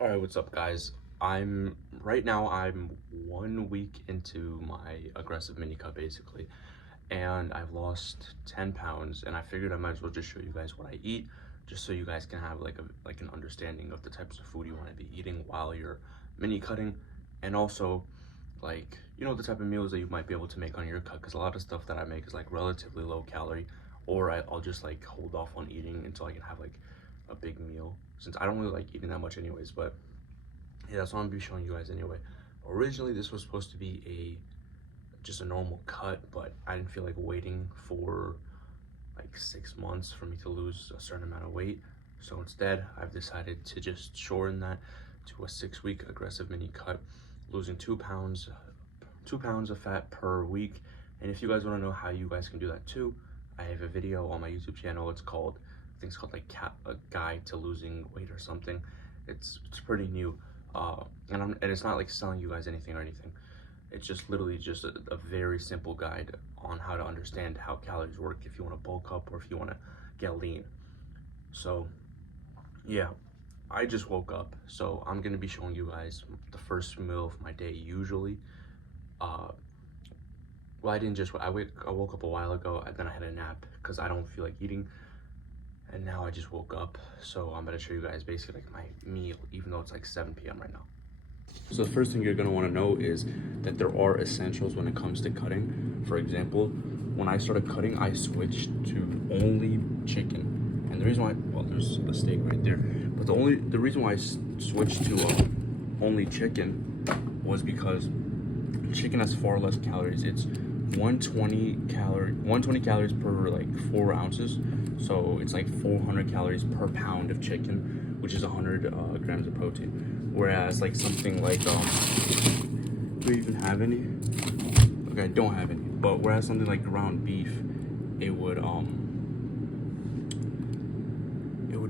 All right, what's up, guys? Right now I'm 1 week into my aggressive mini cut basically, and I've lost 10 pounds, and I figured I might as well just show you guys what I eat, just so you guys can have like an understanding of the types of food you want to be eating while you're mini cutting, and also the type of meals that you might be able to make on your cut, because a lot of stuff that I make is like relatively low calorie, or I'll just like hold off on eating until I can have like a big meal, since I don't really like eating that much anyways. But yeah, that's what I'm gonna be showing you guys anyway. Originally this was supposed to be just a normal cut, but I didn't feel like waiting for like 6 months for me to lose a certain amount of weight, so instead I've decided to just shorten that to a 6 week aggressive mini cut, losing 2 pounds of fat per week. And if you guys want to know how you guys can do that too, I have a video on my YouTube channel. I think it's called like a guide to losing weight or something. It's pretty new, and it's not like selling you guys anything or anything. It's just literally just a very simple guide on how to understand how calories work if you want to bulk up or if you want to get lean. So yeah, I just woke up, so I'm gonna be showing you guys the first meal of my day usually. Well, I woke up a while ago, and then I had a nap because I don't feel like eating, and now I just woke up. So I'm gonna show you guys basically like my meal, even though it's like 7 p.m. right now. So the first thing you're gonna want to know is that there are essentials when it comes to cutting. For example, when I started cutting, I switched to only chicken, and the reason why, well, there's a steak right there, but the reason why I switched to only chicken was because chicken has far less calories. It's 120 calories per like 4 ounces, so it's like 400 calories per pound of chicken, which is 100 grams of protein. Whereas like something like do you even have any? Okay, I don't have any. But whereas something like ground beef, it would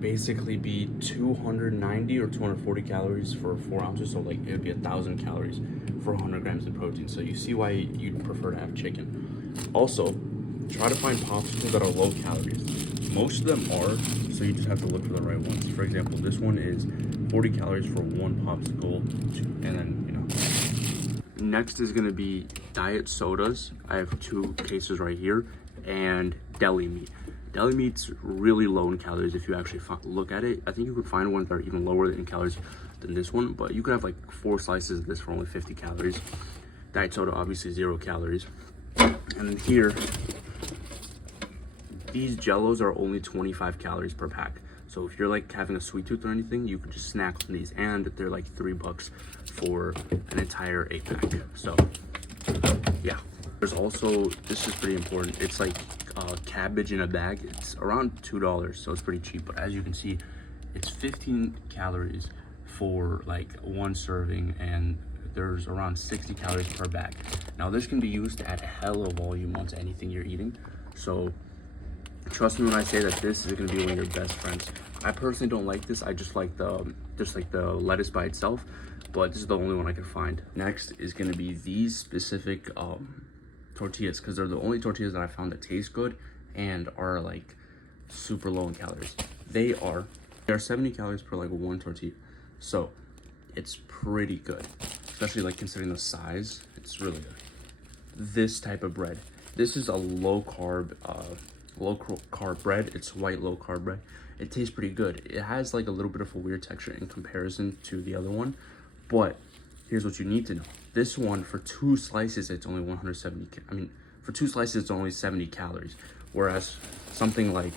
basically be 290 or 240 calories for 4 ounces, so like it would be 1,000 calories for 100 grams of protein. So you see why you'd prefer to have chicken. Also, try to find popsicles that are low calories. Most of them are, so you just have to look for the right ones. For example, this one is 40 calories for one popsicle, and then next is gonna be diet sodas. I have 2 cases right here, and deli meat. Deli meat's really low in calories if you actually look at it. I think you could find ones that are even lower in calories than this one, but you could have like 4 slices of this for only 50 calories. Diet soda, obviously 0 calories. And here, these Jellos are only 25 calories per pack. So if you're like having a sweet tooth or anything, you could just snack on these, and they're like $3 for an entire 8-pack. So yeah. There's also, this is pretty important, it's like cabbage in a bag. It's around $2, so it's pretty cheap, but as you can see, it's 15 calories for like 1 serving, and there's around 60 calories per bag. Now this can be used to add hella volume onto anything you're eating, so trust me when I say that this is going to be one of your best friends. I personally don't like this. I just like the lettuce by itself, but this is the only one I could find. Next is going to be these specific tortillas, because they're the only tortillas that I found that taste good and are like super low in calories. They are 70 calories per like 1 tortilla, so it's pretty good, especially like considering the size. It's really good. This type of bread, this is a low carb bread. It's white low carb bread. It tastes pretty good. It has like a little bit of a weird texture in comparison to the other one, but here's what you need to know. This one, for 2 slices, it's only 170. For 2 slices, it's only 70 calories. Whereas something like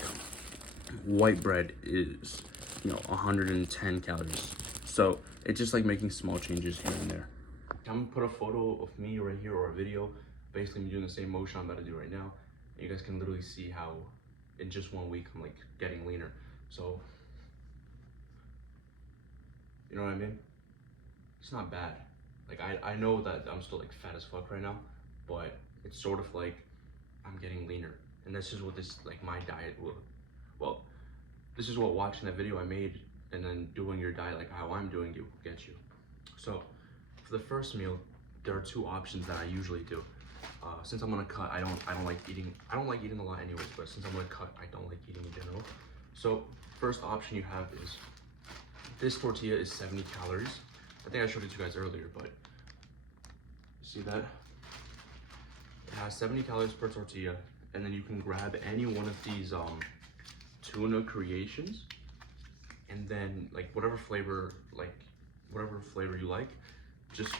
white bread is, 110 calories. So it's just like making small changes here and there. I'm gonna put a photo of me right here, or a video, basically me doing the same motion I'm about to do right now. And you guys can literally see how in just 1 week I'm like getting leaner. So, you know what I mean? It's not bad. Like I know that I'm still like fat as fuck right now, but it's sort of like I'm getting leaner. And this is what my diet will, well, this is what watching that video I made and then doing your diet like how I'm doing it will get you. So for the first meal, there are 2 options that I usually do. Since I'm gonna cut, I don't like eating a lot anyways, but since I'm gonna cut, I don't like eating in general. So first option you have is this tortilla is 70 calories. I think I showed it to you guys earlier, but you see that? It has 70 calories per tortilla, and then you can grab any one of these tuna creations, and then like whatever flavor you like, just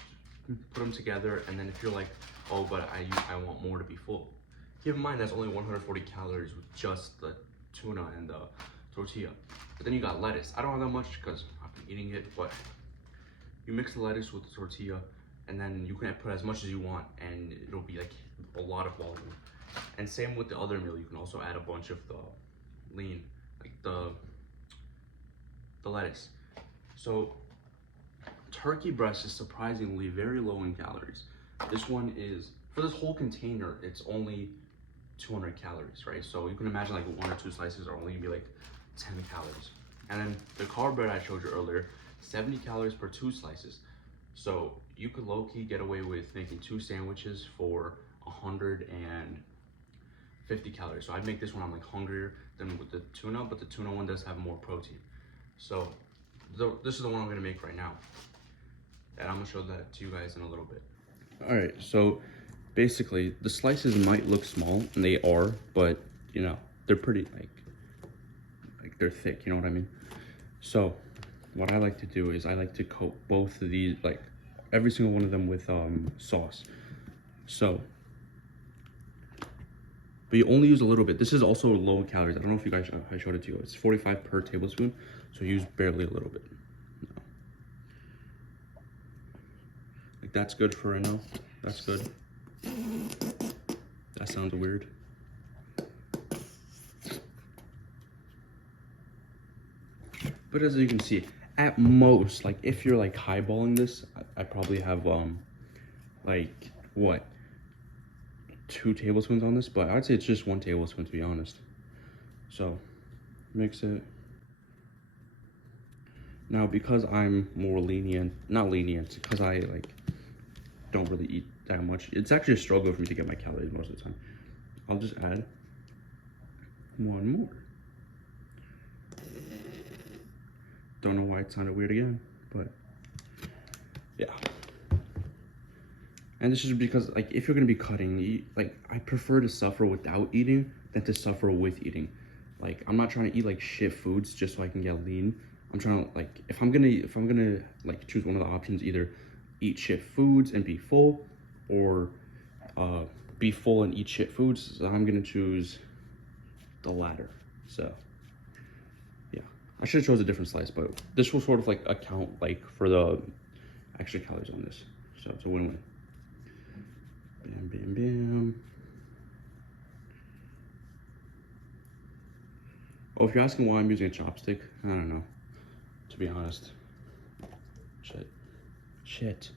put them together. And then if you're like, oh, but I want more to be full, keep in mind that's only 140 calories with just the tuna and the tortilla. But then you got lettuce. I don't have that much because I've been eating it, but you mix the lettuce with the tortilla, and then you can put as much as you want, and it'll be like a lot of volume. And same with the other meal, you can also add a bunch of the lean, like the lettuce. So turkey breast is surprisingly very low in calories. This one is, for this whole container, it's only 200 calories, right? So you can imagine like 1 or 2 slices are only gonna be like 10 calories. And then the carb bread I showed you earlier, 70 calories per 2 slices. So you could low-key get away with making 2 sandwiches for 150 calories. So I'd make this when I'm like hungrier than with the tuna, but the tuna one does have more protein. So this is the one I'm gonna make right now. And I'm gonna show that to you guys in a little bit. All right, so basically the slices might look small, and they are, but you know, they're pretty like they're thick, you know what I mean? So what I like to do is I like to coat both of these, like every single one of them with sauce. So, but you only use a little bit. This is also low in calories. I don't know if you guys, I showed it to you. It's 45 per tablespoon, so use barely a little bit. No. Like that's good for right now. That's good. That sounds weird. But as you can see, at most, like if you're like highballing this, I probably have like what, 2 tablespoons on this, but I'd say it's just 1 tablespoon to be honest. So mix it. Now because I'm more lenient, not lenient, because I like don't really eat that much, it's actually a struggle for me to get my calories most of the time. I'll just add 1 more. Don't know why it sounded weird again, but yeah. And this is because like if you're gonna be cutting, like I prefer to suffer without eating than to suffer with eating. Like I'm not trying to eat like shit foods just so I can get lean. I'm trying to like if I'm gonna like choose one of the options, either eat shit foods and be full, or be full and eat shit foods, so I'm gonna choose the latter. So yeah, I should have chose a different slice, but this will sort of like account like for the extra calories on this, so it's a win-win. Bam, bam, bam. Oh, if you're asking why I'm using a chopstick, I don't know, to be honest. Shit.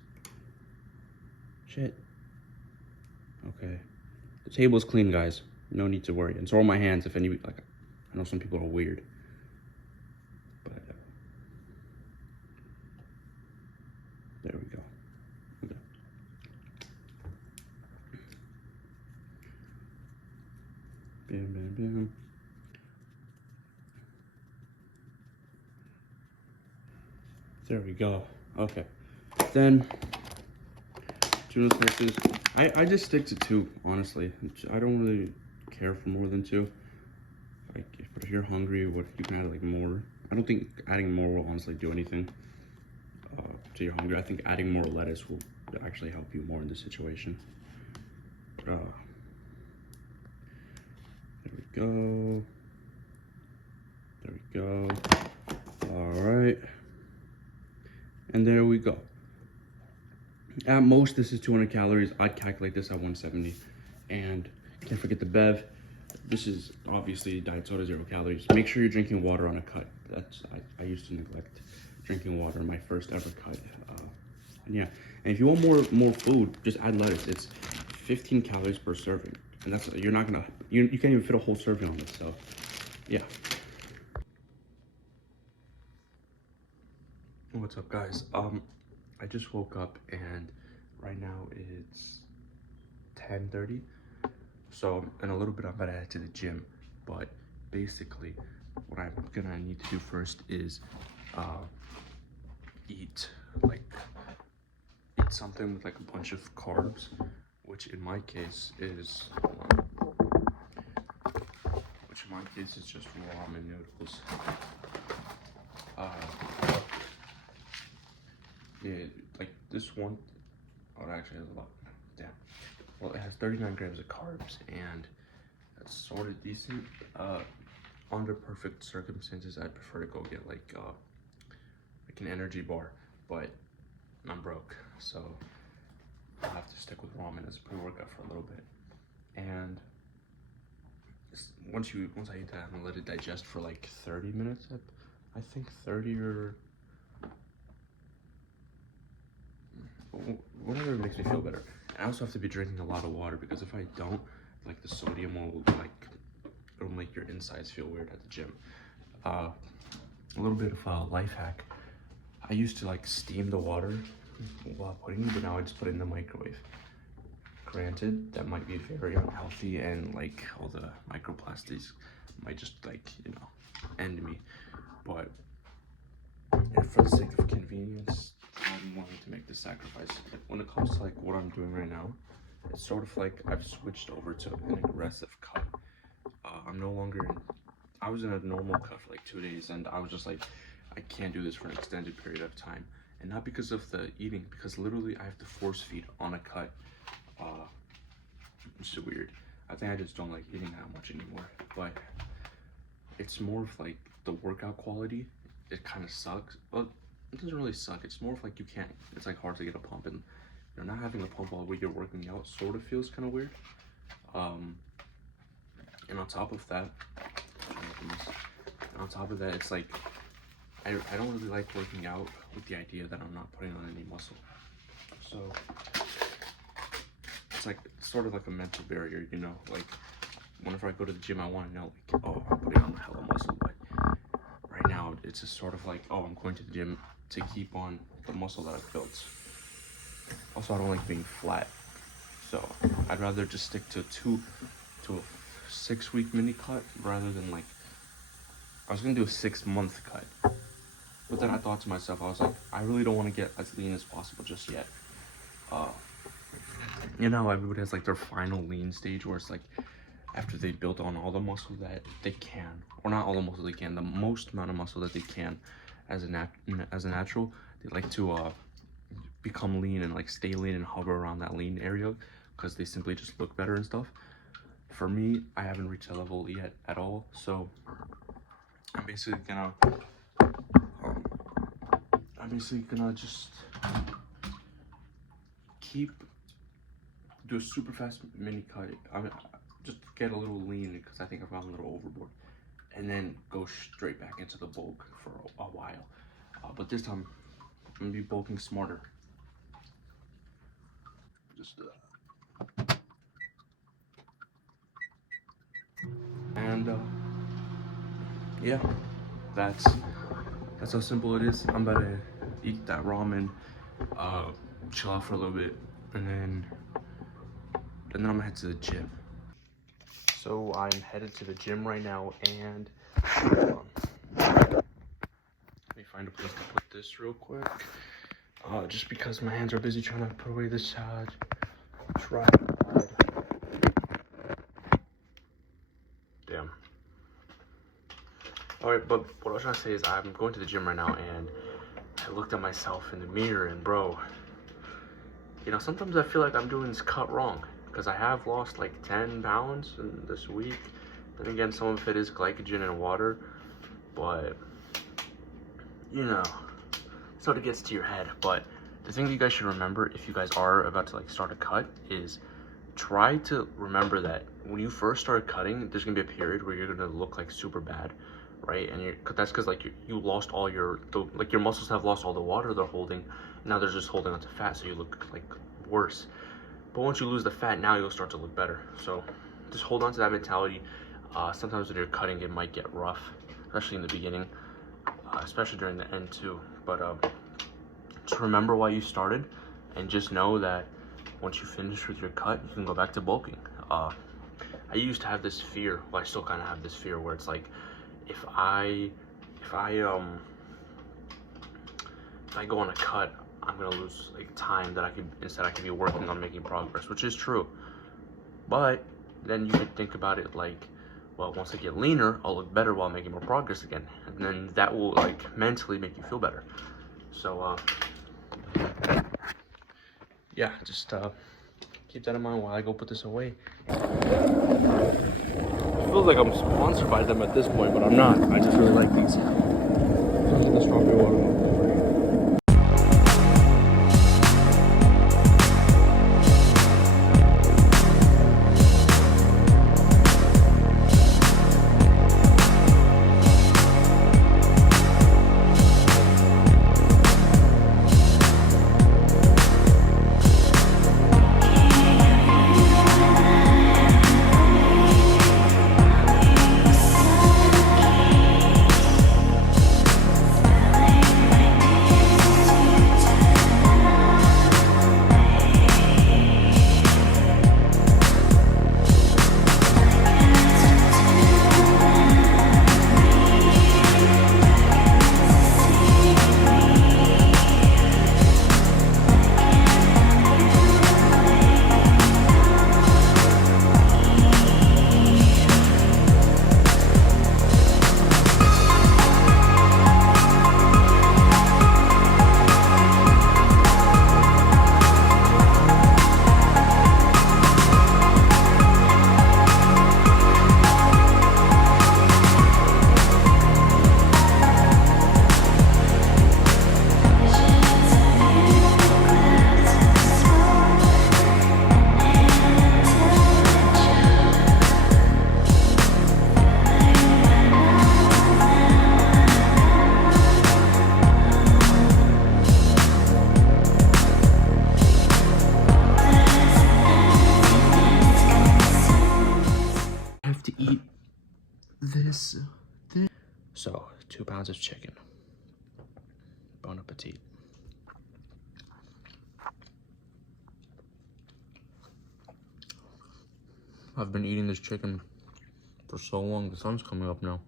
Okay. The table is clean, guys. No need to worry. And so are my hands, if any, like, I know some people are weird. But, there we go. Okay. Bam, bam, bam. There we go. Okay. Then, tuna slices. I just stick to 2, honestly. I don't really care for more than 2. Like, but if you're hungry, you can add like more. I don't think adding more will honestly do anything to your hunger. I think adding more lettuce will actually help you more in this situation. There we go. There we go. All right. And there we go. At most, this is 200 calories. I'd calculate this at 170. And can't forget the bev. This is obviously diet soda, 0 calories. Make sure you're drinking water on a cut. I used to neglect drinking water in my first ever cut. And yeah, and if you want more food, just add lettuce. It's 15 calories per serving, and that's you can't even fit a whole serving on this. So yeah. What's up, guys? I just woke up and right now it's 10:30. So in a little bit, I'm about to head to the gym. But basically, what I'm gonna need to do first is eat like eat something with like a bunch of carbs, which in my case is just ramen noodles. Yeah, like this one, oh, it actually has a lot. Damn. Well, it has 39 grams of carbs, and that's sort of decent. Under perfect circumstances, I'd prefer to go get like an energy bar, but I'm broke, so I'll have to stick with ramen as a pre-workout for a little bit. And once I eat that, I'm gonna let it digest for like 30 minutes. I think 30 or whatever makes me feel better. And I also have to be drinking a lot of water, because if I don't, like the sodium will it'll make your insides feel weird at the gym. A little bit of a life hack. I used to like steam the water while putting it, but now I just put it in the microwave. Granted, that might be very unhealthy, and like all the microplastics might just like, you know, end me. But for the sake of convenience, I'm wanting to make this sacrifice. When it comes to like what I'm doing right now, it's sort of like I've switched over to an aggressive cut. I'm no longer I was in a normal cut for like 2 days, and I was just like, I can't do this for an extended period of time. And not because of the eating, because literally I have to force feed on a cut, which is weird. I think I just don't like eating that much anymore. But it's more of like the workout quality. It kind of sucks. Well, it doesn't really suck. It's more of like you can't. It's like hard to get a pump, and you know, not having a pump while you're working out sort of feels kind of weird. And on top of that, it's like I don't really like working out with the idea that I'm not putting on any muscle. So it's sort of like a mental barrier, you know. Like whenever I go to the gym, I want to know like, oh, I'm putting on hella muscle, but right now it's just sort of like, oh, I'm going to the gym to keep on the muscle that I've built. Also, I don't like being flat, so I'd rather just stick to a 6-week mini cut rather than like, I was gonna do a 6-month cut, but then I thought to myself, I was like, I really don't want to get as lean as possible just yet. You know, everybody has like their final lean stage, where it's like after they built on all the muscle that they can, or not all the muscle they can, the most amount of muscle that they can as a natural, they like to become lean and like stay lean and hover around that lean area, because they simply just look better and stuff. For me, I haven't reached that level yet at all, so I'm basically gonna just do a super fast mini cut. Just get a little lean, because I think I've gone a little overboard, and then go straight back into the bulk for a while. But this time, I'm gonna be bulking smarter. Just and yeah, that's how simple it is. I'm about to eat that ramen, chill out for a little bit, and then I'm gonna head to the gym. So I'm headed to the gym right now, and let me find a place to put this real quick. Just because my hands are busy trying to put away this tripod. Damn. Alright, but what I was trying to say is I'm going to the gym right now, and I looked at myself in the mirror, and bro, you know, sometimes I feel like I'm doing this cut wrong, because I have lost like 10 pounds in this week. Then again, some of it is glycogen and water, but you know, sort of gets to your head. But the thing that you guys should remember if you guys are about to like start a cut is try to remember that when you first start cutting, there's gonna be a period where you're gonna look like super bad, right? And that's because like you lost all your muscles have lost all the water they're holding. Now they're just holding onto fat, so you look like worse. But once you lose the fat, now you'll start to look better. So just hold on to that mentality. Sometimes when you're cutting, it might get rough, especially in the beginning, especially during the end too. But just remember why you started, and just know that once you finish with your cut, you can go back to bulking. I used to have this fear, well, I still kind of have this fear, where it's like, if I if I go on a cut, I'm gonna lose like time that I could be working on making progress, which is true. But then you could think about it like, well, once I get leaner, I'll look better while making more progress again, and then that will like mentally make you feel better. So yeah, just keep that in mind while I go put this away. It feels like I'm sponsored by them at this point, but I'm not. I just really like these. The strawberry watermelon. To eat this. So 2 pounds of chicken. Bon appetit. I've been eating this chicken for so long. The sun's coming up now.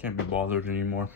Can't be bothered anymore.